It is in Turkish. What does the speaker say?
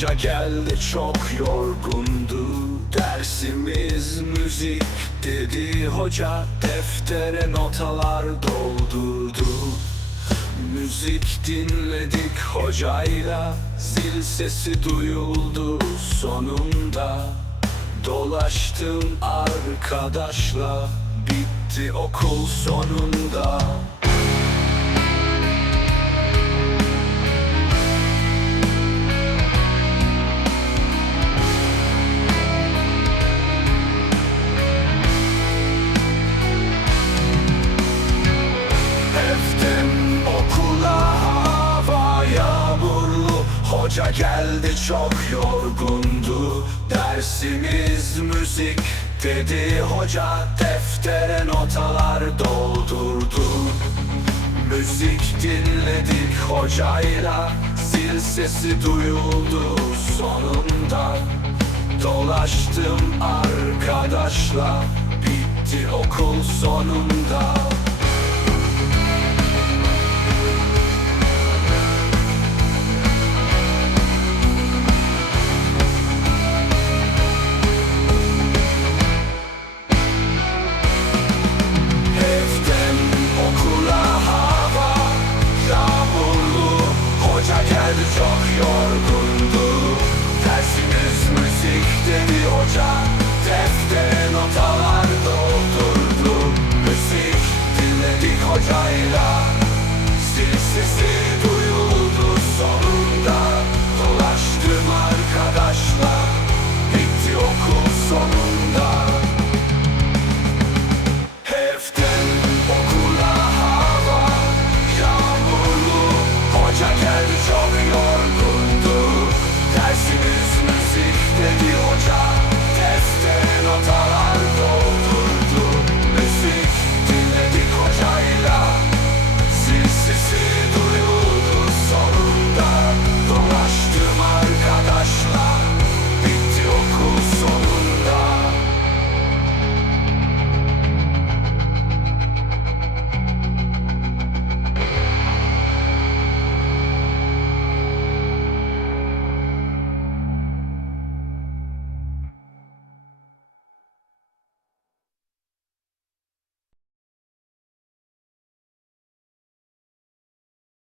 Hoca geldi çok yorgundu. Dersimiz müzik dedi. Hoca Deftere notalar doldurdu. Müzik dinledik hocayla Zil sesi duyuldu. Sonunda Dolaştım arkadaşla. Bitti okul sonunda Hoca geldi çok yorgundu. Dersimiz müzik dedi. Hoca Deftere notalar doldurdu. Müzik dinledik. Hocayla Zil sesi duyuldu. Sonunda Dolaştım arkadaşla. Bitti okul sonunda çok yorgundu. Tersimiz müzikte bir ocak